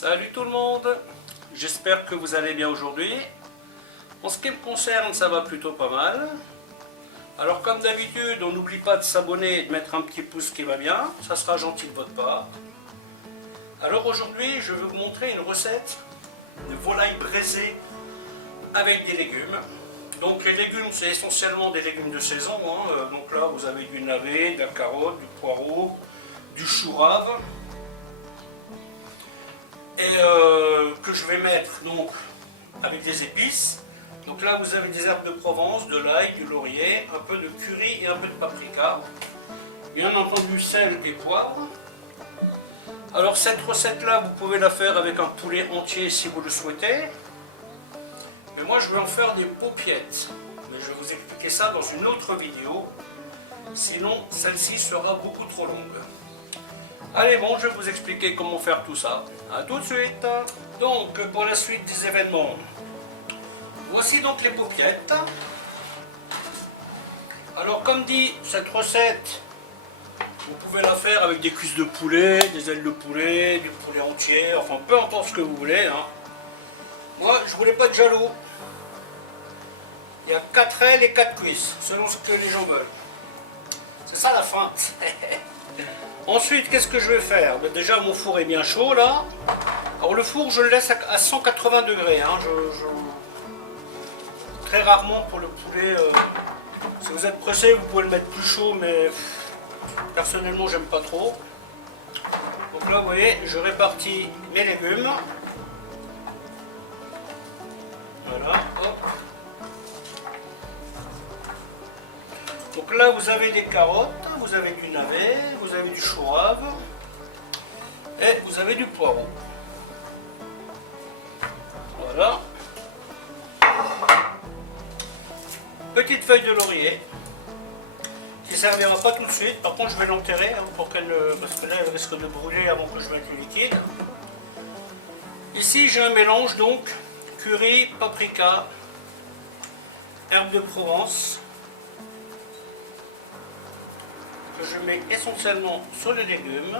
Salut tout le monde, j'espère que vous allez bien aujourd'hui. En ce qui me concerne, ça va plutôt pas mal. Alors comme d'habitude, on n'oublie pas de s'abonner et de mettre un petit pouce qui va bien, ça sera gentil de votre part. Alors aujourd'hui, je vais vous montrer une recette de volaille braisée avec des légumes. Donc les légumes, c'est essentiellement des légumes de saison. Donc là, vous avez du navet, de la carotte, du poireau, du chou rave. Et que je vais mettre donc avec des épices. Donc là vous avez des herbes de Provence, de l'ail, du laurier, un peu de curry et un peu de paprika. Bien entendu sel et poivre. Alors cette recette là vous pouvez la faire avec un poulet entier si vous le souhaitez. Mais moi je vais en faire des paupiettes. Mais je vais vous expliquer ça dans une autre vidéo. Sinon celle-ci sera beaucoup trop longue. Allez bon, je vais vous expliquer comment faire tout ça. A tout de suite. Donc pour la suite des événements, voici donc les paupiettes. Alors comme dit, cette recette, vous pouvez la faire avec des cuisses de poulet, des ailes de poulet, du poulet entier, enfin peu importe ce que vous voulez. Moi je voulais pas de jaloux. Il y a 4 ailes et 4 cuisses, selon ce que les gens veulent. C'est ça la feinte. Ensuite, qu'est-ce que je vais faire? Déjà, mon four est bien chaud là. Alors le four, je le laisse à 180 degrés. Très rarement pour le poulet. Si vous êtes pressé, vous pouvez le mettre plus chaud, mais personnellement, j'aime pas trop. Donc là, vous voyez, je répartis mes légumes. Voilà, hop. Donc là, vous avez des carottes, vous avez du navet, vous avez du chou rave et vous avez du poireau. Voilà. Petite feuille de laurier qui ne servira pas tout de suite. Par contre, je vais l'enterrer parce que là, elle risque de brûler avant que je mette le liquide. Ici, j'ai un mélange donc curry, paprika, herbes de Provence. Que je mets essentiellement sur les légumes.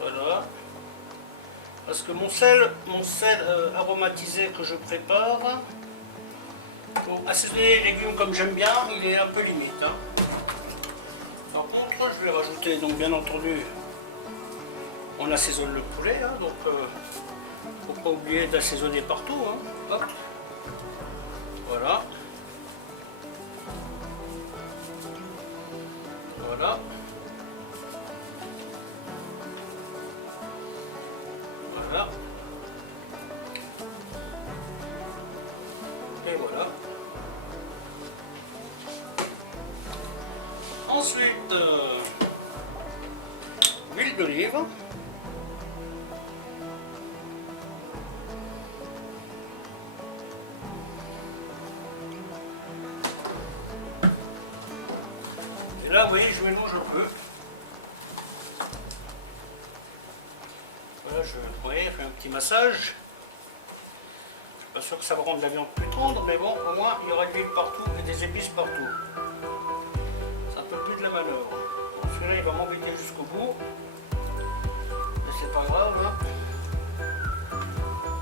Voilà. Parce que mon sel aromatisé que je prépare, pour assaisonner les légumes comme j'aime bien, il est un peu limite. Par contre, je vais rajouter, donc bien entendu, on assaisonne le poulet, donc faut pas oublier d'assaisonner partout. Hop. Voilà. Voilà. Voilà. Et voilà. Ensuite, huile d'olive. Et là, vous voyez, je mélange un peu. Voilà, je fais un petit massage. Je suis pas sûr que ça va rendre la viande plus tendre, mais bon, au moins, il y aura de l'huile partout et des épices partout. C'est un peu plus de la manœuvre. Bon, celui-là, il va m'embêter jusqu'au bout. Mais c'est pas grave.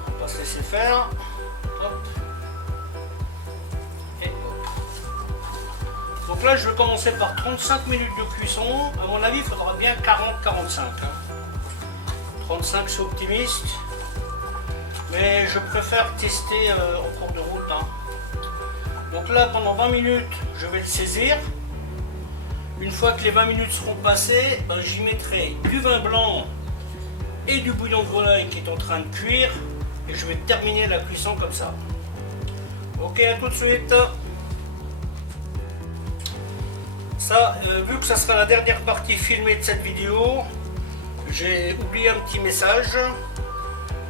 On va pas se laisser faire. Hop. Donc là, je vais commencer par 35 minutes de cuisson. À mon avis, il faudra bien 40-45. 35, c'est optimiste. Mais je préfère tester en cours de route. Donc là, pendant 20 minutes, je vais le saisir. Une fois que les 20 minutes seront passées, j'y mettrai du vin blanc et du bouillon de volaille qui est en train de cuire. Et je vais terminer la cuisson comme ça. Ok, à tout de suite. Ça, vu que ça sera la dernière partie filmée de cette vidéo, j'ai oublié un petit message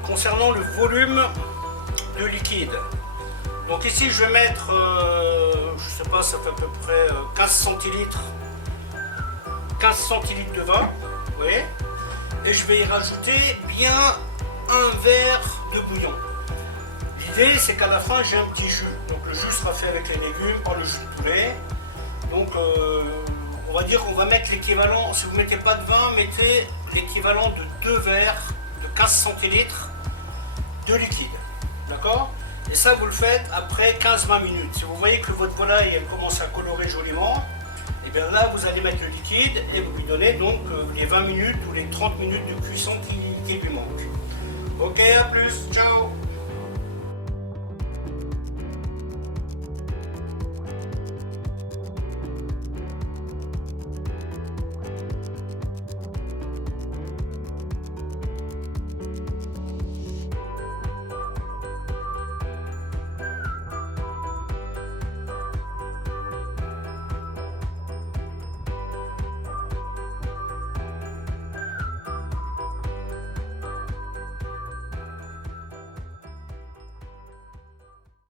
concernant le volume de liquide. Donc ici je vais mettre, je sais pas, ça fait à peu près 15 centilitres de vin, vous voyez, et je vais y rajouter bien un verre de bouillon. L'idée c'est qu'à la fin j'ai un petit jus, donc le jus sera fait avec les légumes, pas le jus de poulet. Donc on va dire qu'on va mettre l'équivalent, si vous ne mettez pas de vin, mettez l'équivalent de 2 verres de 15 centilitres de liquide. D'accord? Et ça, vous le faites après 15-20 minutes. Si vous voyez que votre volaille elle commence à colorer joliment, et bien là, vous allez mettre le liquide et vous lui donnez donc les 20 minutes ou les 30 minutes de cuisson qui lui manquent. Ok, à plus, ciao!